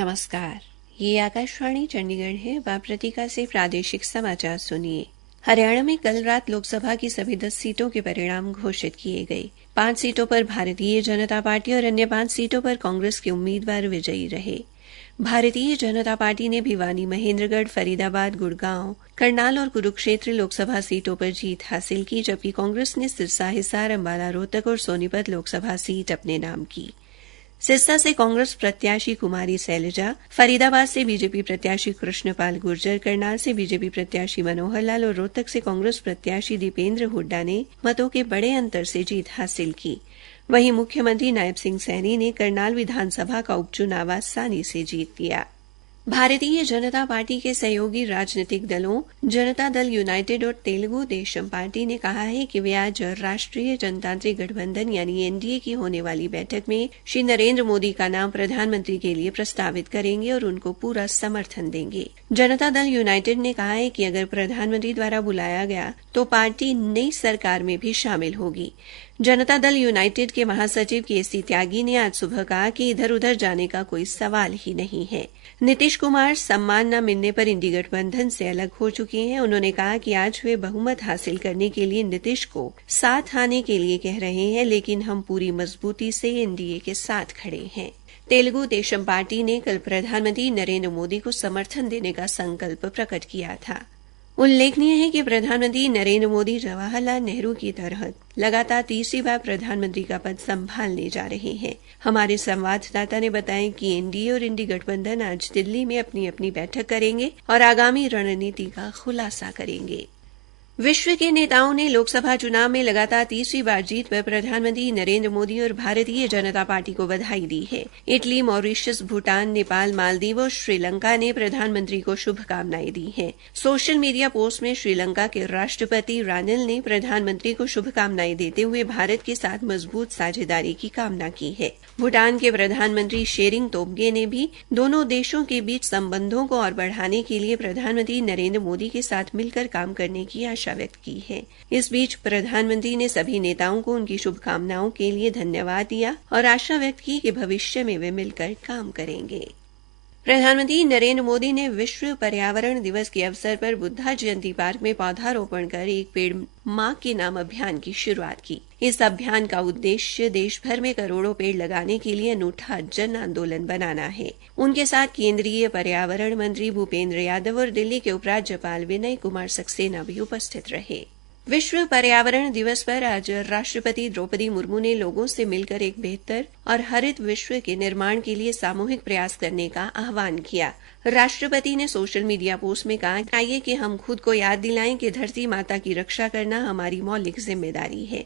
नमस्कार, ये आकाशवाणी चंडीगढ़ है। वाप्रतिका से प्रादेशिक समाचार सुनिए। हरियाणा में कल रात लोकसभा की सभी 10 सीटों के परिणाम घोषित किए गए। 5 सीटों पर भारतीय जनता पार्टी और अन्य 5 सीटों पर कांग्रेस के उम्मीदवार विजयी रहे। भारतीय जनता पार्टी ने भिवानी, महेंद्रगढ़, फरीदाबाद, गुड़गांव, करनाल और कुरुक्षेत्र लोकसभा सीटों पर जीत हासिल की, जबकि कांग्रेस ने सिरसा, हिसार, अंबाला, रोहतक और सोनीपत लोकसभा सीट अपने नाम की। सिरसा से कांग्रेस प्रत्याशी कुमारी सैलजा, फरीदाबाद से बीजेपी प्रत्याशी कृष्णपाल गुर्जर, करनाल से बीजेपी प्रत्याशी मनोहर लाल और रोहतक से कांग्रेस प्रत्याशी दीपेंद्र हुड्डा ने मतों के बड़े अंतर से जीत हासिल की। वहीं मुख्यमंत्री नायब सिंह सैनी ने करनाल विधानसभा का उपचुनाव आसानी से जीत लिया। भारतीय जनता पार्टी के सहयोगी राजनीतिक दलों जनता दल यूनाइटेड और तेलुगु देशम पार्टी ने कहा है कि वे आज राष्ट्रीय जनतांत्रिक गठबंधन यानी एनडीए की होने वाली बैठक में श्री नरेंद्र मोदी का नाम प्रधानमंत्री के लिए प्रस्तावित करेंगे और उनको पूरा समर्थन देंगे। जनता दल यूनाइटेड ने कहा है कि अगर प्रधानमंत्री द्वारा बुलाया गया तो पार्टी नई सरकार में भी शामिल होगी। जनता दल यूनाइटेड के महासचिव केसी त्यागी ने आज सुबह कहा कि इधर उधर जाने का कोई सवाल ही नहीं है। नीतीश कुमार सम्मान न मिलने पर इंडी गठबंधन से अलग हो चुके हैं। उन्होंने कहा कि आज वे बहुमत हासिल करने के लिए नीतीश को साथ आने के लिए कह रहे हैं, लेकिन हम पूरी मजबूती से एनडीए के साथ खड़े हैं। तेलुगु देशम पार्टी ने कल प्रधानमंत्री नरेंद्र मोदी को समर्थन देने का संकल्प प्रकट किया था। उल्लेखनीय है कि प्रधानमंत्री नरेंद्र मोदी जवाहरलाल नेहरू की तरह लगातार तीसरी बार प्रधानमंत्री का पद संभालने जा रहे हैं। हमारे संवाददाता ने बताया कि एनडीए और इंडी गठबंधन आज दिल्ली में अपनी अपनी बैठक करेंगे और आगामी रणनीति का खुलासा करेंगे। विश्व के नेताओं ने लोकसभा चुनाव में लगातार तीसरी बार जीत पर प्रधानमंत्री नरेंद्र मोदी और भारतीय जनता पार्टी को बधाई दी है। इटली, मॉरिशस, भूटान, नेपाल, मालदीव और श्रीलंका ने प्रधानमंत्री को शुभकामनाएं दी हैं। सोशल मीडिया पोस्ट में श्रीलंका के राष्ट्रपति रानिल ने प्रधानमंत्री को शुभकामनाएं देते हुए भारत के साथ मजबूत साझेदारी की कामना की है। भूटान के प्रधानमंत्री शेरिंग तोब्गे ने भी दोनों देशों के बीच संबंधों को और बढ़ाने के लिए प्रधानमंत्री नरेंद्र मोदी के साथ मिलकर काम करने की आशा व्यक्त की है। इस बीच प्रधानमंत्री ने सभी नेताओं को उनकी शुभकामनाओं के लिए धन्यवाद दिया और आशा व्यक्त की कि भविष्य में वे मिलकर काम करेंगे। प्रधानमंत्री नरेंद्र मोदी ने विश्व पर्यावरण दिवस के अवसर पर बुद्धा जयंती पार्क में पौधारोपण कर एक पेड़ मां के नाम अभियान की शुरुआत की। इस अभियान का उद्देश्य देश भर में करोड़ों पेड़ लगाने के लिए अनूठा जन आंदोलन बनाना है। उनके साथ केंद्रीय पर्यावरण मंत्री भूपेंद्र यादव और दिल्ली के उपराज्यपाल विनय कुमार सक्सेना भी उपस्थित रहे। विश्व पर्यावरण दिवस पर आज राष्ट्रपति द्रौपदी मुर्मू ने लोगों से मिलकर एक बेहतर और हरित विश्व के निर्माण के लिए सामूहिक प्रयास करने का आह्वान किया। राष्ट्रपति ने सोशल मीडिया पोस्ट में कहा, आइए कि हम खुद को याद दिलाएं कि धरती माता की रक्षा करना हमारी मौलिक जिम्मेदारी है।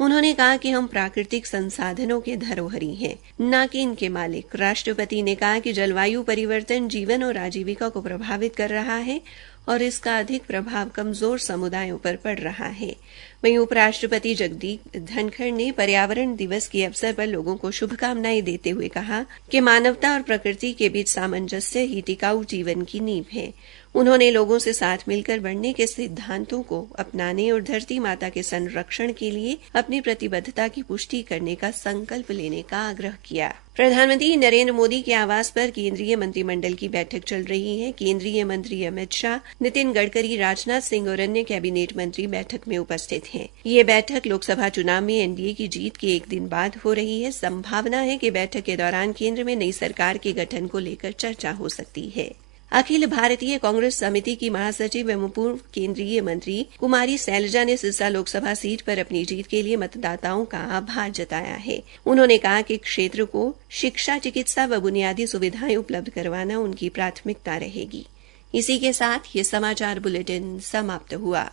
उन्होंने कहा कि हम प्राकृतिक संसाधनों के धरोहरी हैं, न कि इनके मालिक। राष्ट्रपति ने कहा कि जलवायु परिवर्तन जीवन और आजीविका को प्रभावित कर रहा है और इसका अधिक प्रभाव कमजोर समुदायों पर पड़ रहा है। वहीं उपराष्ट्रपति जगदीप धनखड़ ने पर्यावरण दिवस के अवसर पर लोगों को शुभकामनाएं देते हुए कहा कि मानवता और प्रकृति के बीच सामंजस्य ही टिकाऊ जीवन की नींव है। उन्होंने लोगों से साथ मिलकर बढ़ने के सिद्धांतों को अपनाने और धरती माता के संरक्षण के लिए अपनी प्रतिबद्धता की पुष्टि करने का संकल्प लेने का आग्रह किया। प्रधानमंत्री नरेंद्र मोदी के आवास पर केंद्रीय मंत्रिमंडल की बैठक चल रही है। केंद्रीय मंत्री अमित शाह, नितिन गडकरी, राजनाथ सिंह और अन्य कैबिनेट मंत्री बैठक में उपस्थित हैं। ये बैठक लोकसभा चुनाव में एनडीए की जीत के एक दिन बाद हो रही है। संभावना है कि बैठक के दौरान केंद्र में नई सरकार के गठन को लेकर चर्चा हो सकती है। अखिल भारतीय कांग्रेस समिति की महासचिव एवं पूर्व केंद्रीय मंत्री कुमारी सैलजा ने सिरसा लोकसभा सीट पर अपनी जीत के लिए मतदाताओं का आभार जताया है। उन्होंने कहा कि क्षेत्र को शिक्षा, चिकित्सा व बुनियादी सुविधाएं उपलब्ध करवाना उनकी प्राथमिकता रहेगी। इसी के साथ ये समाचार बुलेटिन समाप्त हुआ।